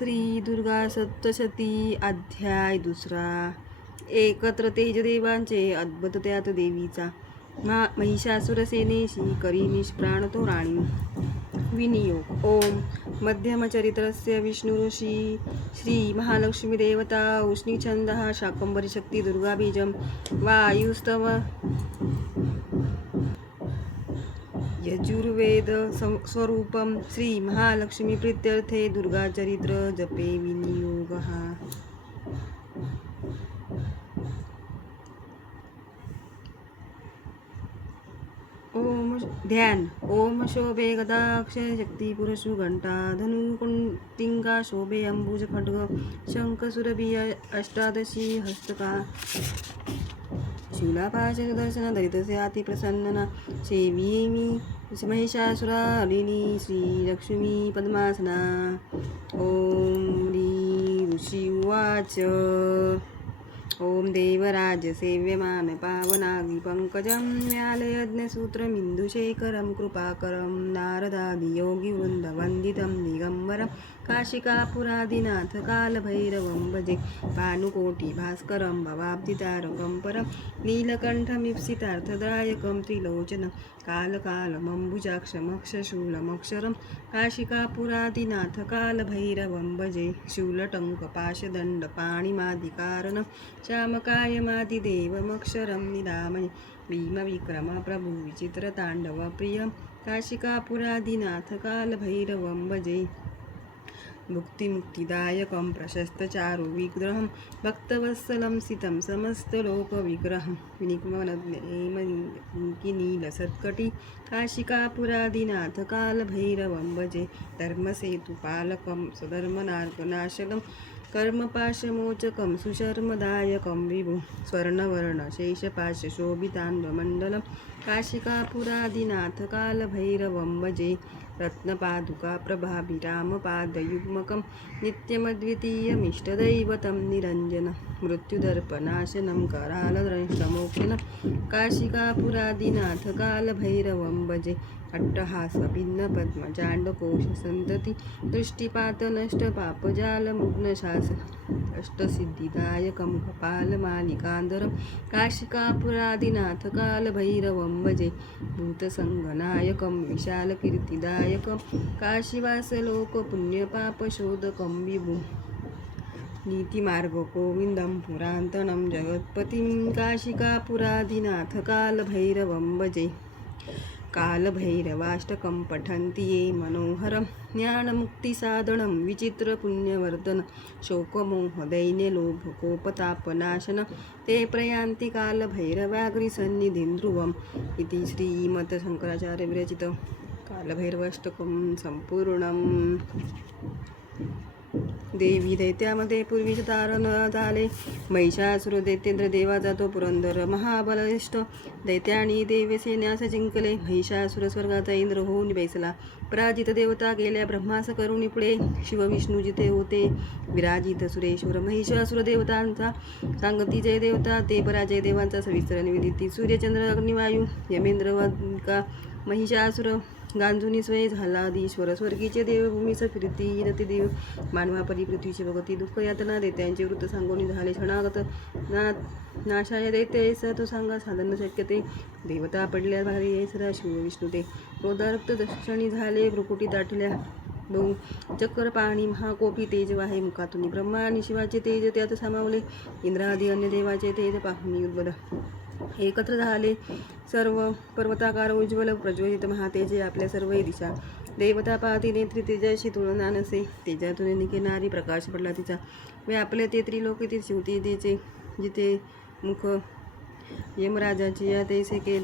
श्री दुर्गा सप्तशती अध्याय दुसरा. एकत्र तेजदेवांचे अद्भुत त्यात देवीचा महिषासुर सेनेशी करी निष्प्राण तो राणी. विनियोग. ओम मध्यमचरित्रस्य विष्णु ऋषी श्री महालक्ष्मी देवता उष्णीछंदः शाकंभरी शक्ती दुर्गा बीजम वायुस्तव यजुर्वेद स्वरूपम श्री महालक्ष्मी प्रीत्यर्थे दुर्गा चरित्र जपे. विनियोगः. ओम ध्यान. ओम शोभे गदा अक्षय शक्ती पुरुषु घंटा धनु कुंटिंगा शोभे अंबुज खड्ग शंख सुरभि अष्टादशी हस्तका शूलापाश दर्शन दरितसे अति प्रसन्नना सेविमी महिषासुरालिनी श्री लक्ष्मी पद्मासना. ओम ऋषी उवाच. ओम देवराज सेव्यमान पावनागि पंकजं व्यालयज्ञसूत्रमिन्दुशेखरं कृपाकरं नारदादि योगिवृन्दवन्दितं दिगम्बरं काशिकापुरादिनाथ कालभैरवं भजे. भानुकोटिभास्करं भवाब्धितारकं परं नीलकण्ठमीप्सितार्थदायकं त्रिलोचनं कालकालमम्बुजाक्षमक्षशूलमक्षरं काशिकापुरादिनाथ कालभैरवं भजे. शूलटङ्कपाशदण्डपाणिमादिकारणं श्यामकायमादिदेवमक्षरं निदामये. भीमविक्रमप्रभु विचित्रताण्डवप्रियं काशिकापुरादिनाथ कालभैरवं भजे. मुक्तिदायकं प्रशस्तचारुविग्रहं भक्तवत्सलं सितं समस्तलोकविग्रहं विनिक्मननीलसत्कटी काशिकापुरादिनाथ कालभैरवं भजे. धर्मसेतुपालकं स्वधर्मनाशनं कर्मपाशमोचकं सुशर्मदायकं विभु स्वर्णवर्णशेषपाशशोभिताण्डमण्डलं काशिकापुरादिनाथ कालभैरवं भजे. रत्नपादुका प्रभाभिरामपादयुग्मकं नित्यमद्वितीयमिष्टदैवतं निरञ्जनं मृत्युदर्पनाशनं करालदंष्टमोक्षणं काशिकापुरादिनाथ कालभैरवं भजे. अट्टहासभिन्नपद्मजाण्डकोशसन्तति दृष्टिपातनष्टपापजालमुग्नशास अष्टसिद्धिदायकं कपालमालिकान्धरं काशिकापुरादिनाथ कालभैरवं भजे. भूतसङ्गनायकं विशालकीर्तिदायकं काशीवासलोकपुण्यपापशोधकं विभु नीतिमार्गगोविन्दं पुरान्तनं जगत्पतिं काशिकापुरादिनाथ कालभैरवं भजे. कालभैरवाष्टकं पठन्ति ये मनोहरं ज्ञानमुक्तिसाधनं विचित्रपुण्यवर्धनं शोकमोहदैन्यलोभकोपतापनाशनं ते प्रयान्ति कालभैरवाग्रिसन्निधिं ध्रुवम्. इति श्रीमत्शङ्कराचार्यविरचितं कालभैरवाष्टकं संपूर्णम्. देवी दैत्यामध्ये पूर्वीचे तारण झाले. महिषासुर दैत्येंद्र देवाचा तो पुरंदर महाबलिष्ठ दैत्यानी देवसेन्यास जिंकले. महिषासुर स्वर्गाचा इंद्र होऊन बैसला. पराजित देवता गेल्या ब्रह्मास करुणी पुढे शिवविष्णू जिथे होते विराजित. सुरेश्वर महिषासुर देवतांचा सांगती जय देवता ते पराजय देवांचा सविस्तर निवेदिती. सूर्यचंद्र अग्निवायू यमेंद्र का महिषासुर गांजुनी स्वय झाला. ईश्वर स्वर्गीचे देव भूमीस फिरती रतिदेव मानवापरी पृथ्वीची भगती दुःख यातना दैत्यांचे वृत्त सांगोनी झाले. क्षणागत नाशाय दैत्यास तो सांगा साधन शक्य ते. देवता पडल्या भारी सदा शिव विष्णू ते क्रोधारक्त दक्षिणी झाले. भ्रुकुटी दाटल्या बहु चक्कर पाणी महाकोपी तेज वाहे मुखातून. ब्रह्मा आणि शिवाचे तेज त्यात सामावले. इंद्रादी अन्य देवाचे तेज पाहुनी उद्भद एकत्र झाले. सर्व पर्वताकार उज्ज्वल प्रज्वलित महातेजे आपल्या सर्वही दिशा. देवता पाहती नेत्री तेजाशी तुलना नसे. तेजातून निकेनारी प्रकाश पडला तिचा. व्यापले ते त्रिलोकीतील शिवतेजेचे जिथे मुख यमराजाची या तैसे के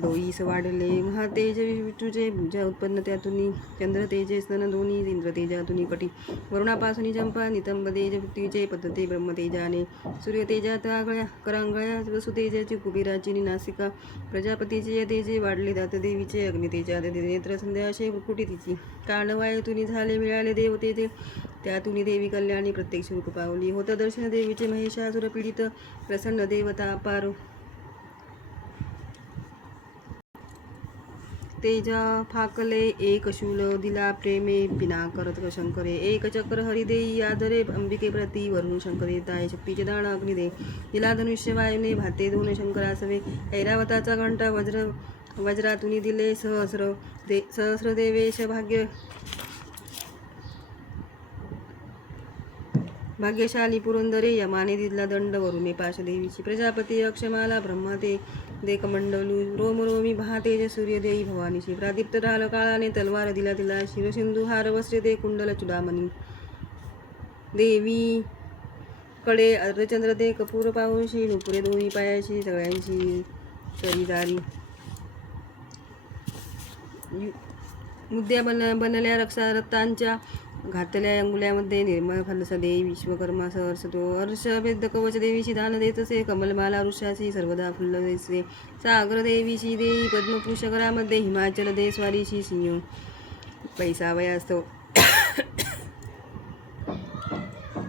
डोईस वाढले. महातेज विष्णूचे भुजा उत्पन्न त्यातून. चंद्रतेजे स्तन दोन्ही इंद्रतेजातून कटी. वरुणापासून चंपा नितंब तेज पृथ्वीचे पद्धते ब्रह्मतेजाने. सूर्यतेजात आगळ्या करांगळ्या वसुतेजाची कुबेराची नासिका. प्रजापतीचे तेजे वाढले. दातदेवीचे अग्नितेजात नेत्र संध्याशे भ्रुकुटी तिची. कानवायूतून झाले मिळाले देवतेजे त्यातून देवी कल्याणी प्रत्यक्ष रूप पावली. होतं दर्शन देवीचे महिषासुर पीडित प्रसन्न देवता अपार. तेज फाकले एक शूल दिला प्रेमे पिनाकर शंकरे एक चक्र हरिदेई आदरे अंबिके प्रती वरुण शंकरे ताय शक्तीचे दान अग्निदे दिला धनुष्य वायुने भाते दोन शंकरासवे ऐरावताचा घंटा वज्रातुनी दिले सहस्र देवेश भाग्यशाली पुरंदरे यमाने दिला दंड वरुणे पाशदेवीची प्रजापती अक्षमाला ब्रह्मा ते कमंडलू रोमी महातेज सूर्य देई भवानीशी प्रादिप्त राल काळाने तलवार दिला तिला शिवसिंधू हार वस्त्रे दे कुंडल चुडामणी देवी कडे अर्धचंद्र दे कपूर पाहूशी नुपुरे दोन्ही पायाशी सगळ्यांची सरीदारी मुद्द्या बनल्या रक्तांच्या घातल्या अंगुल्यामध्ये निर्मळ फलस दे विश्वकर्मा सहर्ष तो हर्षभेद कवच देवीशी दान देतसे कमलमाला वृक्षाची सर्वदा फुल्ल देसे सागर देवीशी देई पद्मपुष्करामध्ये हिमाचल दे स्वारीशी सिंह पैसा वयास्तो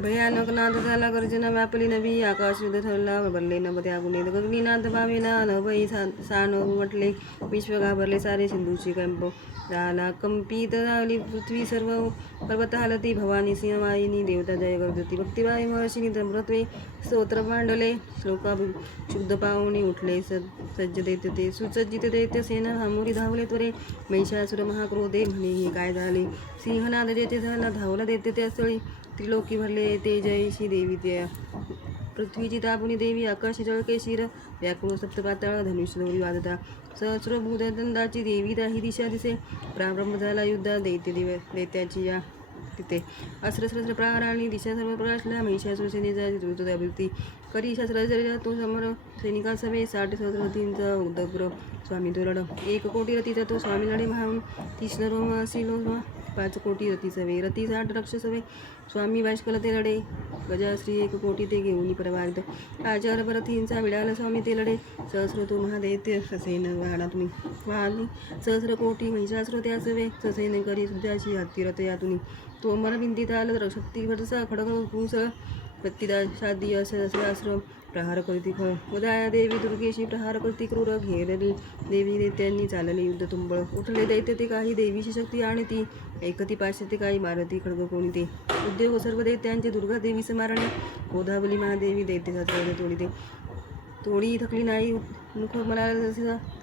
भयानक नाद झाला गर्जना व्यापली नवी आकाश युद्ध ठरला भरले नभते आगुने गगनीनाथ भावेना नभई सान म्हटले विश्व घाबरले सारे सिंधूची कंप झाला कंपित झाली पृथ्वी सर्व पर्वत हालती भवानी सिंहवाहिनी देवता जय गर्जती भक्तिबाई महर्षिनी ब्रह्मत्वे स्तोत्र मांडले श्लोका शुद्ध पाहुणे उठले सज्ज दैत्य सुसज्जित दैत्य सेना सामोरी धावले त्वरे महिषासुर महाक्रोधे म्हणे हे काय झाले सिंहनाद जेथे झाला धावला दैत्य त्या स्थळी त्रिलोकी भरले ते जयशी देवी त्या पृथ्वीची तापुनी देवी आकाश जळके शिर व्याकुळ सप्तपाताळ धनुष्य दोरी वाजता सहस्र भूतदंडाची देवी दाही दिशा दिसे प्रारंभ झाला युद्धात दैत्याची या तिथे अस्त्र प्रहाराने दिशा सर्व प्रकाशला महिषासुर सेनेचा द्रुतवृत्ती करी शस्त्र तो समोर सैनिका सभे 60 सहस्रतींचा उदग्र स्वामी तो लढ 1 कोटी रथीचा तो स्वामी लढे महावून 30 रोम असिलो 5 कोटी रती सवे रती 60 राक्षसवे स्वामी बाष्कल ते लढे गजाश्री 1 कोटी ते घेऊन परवार्ध आचार परथींचा मिळाला स्वामी ते लढे सहस्र तो महादैत्य ससेन वाहना तुम्ही वाहनी सहस्र कोटी महिषासुर त्या सवे ससेन करी सुद्धाशी हत्तीरथ यातुनी तो मरबिंदित आलं शक्ती भरसा खडग कुसळ प्रतिदा शादी सहस्राश्रम प्रहार करती खळ उदया देवी दुर्गेशी प्रहार करती क्रूर घेरली देवी दैत्यांनी चालले युद्ध तुंबळ उठले दैत्य ते काही देवीची शक्ती आणि ती एकती पाशे ते काही मारती खडग कोणी ते उद्योग सर्व दैत्यांचे दुर्गा देवी स्मारणे गोदावली महादेवी दैत्य तोडी तोडी थकली नाही मुख मला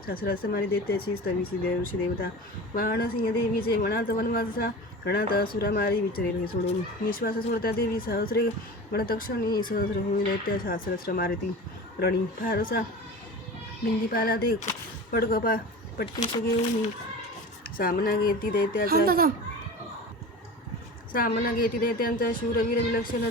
शास्त्रास मारी दैत्याची स्तवीची देवशी देवता वाहन सिंह देवीचे वनात वनवासा रणात असुरा मारी विचारेल हे सोडून निश्वास सोडता देवी सहस्रे गणतक्षणी सहस्र होऊन दैत्य शास्त्रस्त्र मारती रणी फारसा बिंदीपाला दे खडगपा पट्टीश घेऊन सामना घेती दैत्यांचा शूरवीर विलक्षण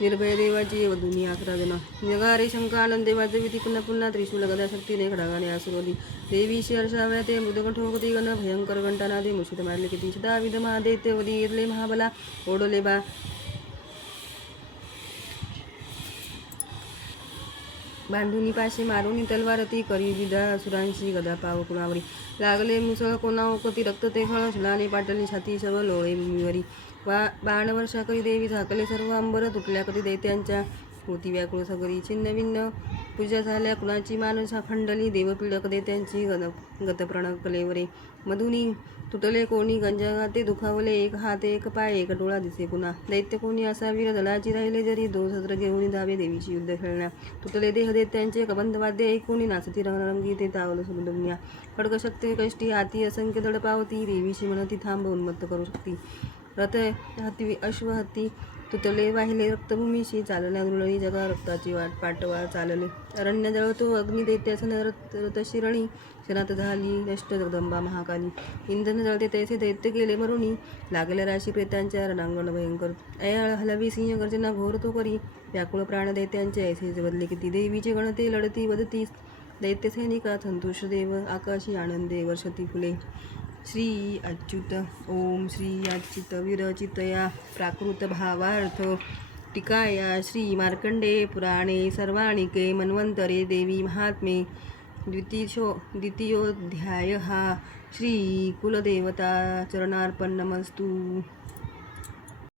निर्भय देवाची वधुनी 11 जण नगारे शंकानंद देवाजविती पुन्हा पुन्हा त्रिशूल गदा शक्तीने खडागाने आसुरवली देवीशी हर्षाव्या ते मुदग ठोकती गण भयंकर घंटानादे मुशीत मारले किती शताविध महादैत्य वधी येरले महाबला ओढले बा बांधुनी पाशी मारुनी तलवारती करी विधा असुरांशी गदा पाव कुणावरी लागले मुसळ कोणावकती रक्त ते हळ झुलाने पाटली छाती सव लोळे भूमीवरी बाण वर्षा करी देवी झाकले सर्व अंबर तुटल्या कधी दैत्यांच्या होती व्याकुळ सगरी छिन्न भिन्न पूजा झाल्या कुणाची मानसा खंडली देवपीडक दैत्यांची गतप्रण कलेवरे मधुनी तुटले कोणी गंजागाते दुखावले 1 हात 1 पाय 1 डोळा दिसे पुन्हा दैत्य कोणी असा वीर दलाची राहिले जरी 2 शस्त्र घेऊन धावे देवीची युद्ध खेळण्या तुटले देह दैत्यांचे कबंध वाद्य ऐकून नाचती रंगरंगी ते तावलं सुरुदुनिया खडगशक्ती कष्टी हाती असंख्य दड पावती देवीशी म्हणती थांब उन्मत्त करू शकती रथ हत्ती अश्व हत्ती तुटले वाहिले रक्तभूमीशी चालल्या दुरळी जगा रक्ताची वाट पाटवा चालले अरण्य जळतो अग्नी दैत्यासन रथशिरणी क्षणात झाली नष्ट जगदंबा महाकाली इंधन जळते तैसे दैत्य गेले मरुणी लागल्या राशी प्रेतांच्या रणांगण भयंकर अयाळ हलवी सिंह गर्जना घोर तो करी व्याकुळ प्राण दैत्यांचे ऐसेच बदले किती देवीचे गणते लढती वदती दैत्य सैनिका संतोष देव आकाशी आनंदे वर्षती फुले श्री अच्युत ओम श्री अच्युत विरचितया प्राकृत भावार्थ टीकाया श्री मार्कंडे पुराणे सर्वाणिके मन्वंतरे देवी महात्मे द्वितीयोध्याय श्री कुलदेवता चरणार्पणमस्तु।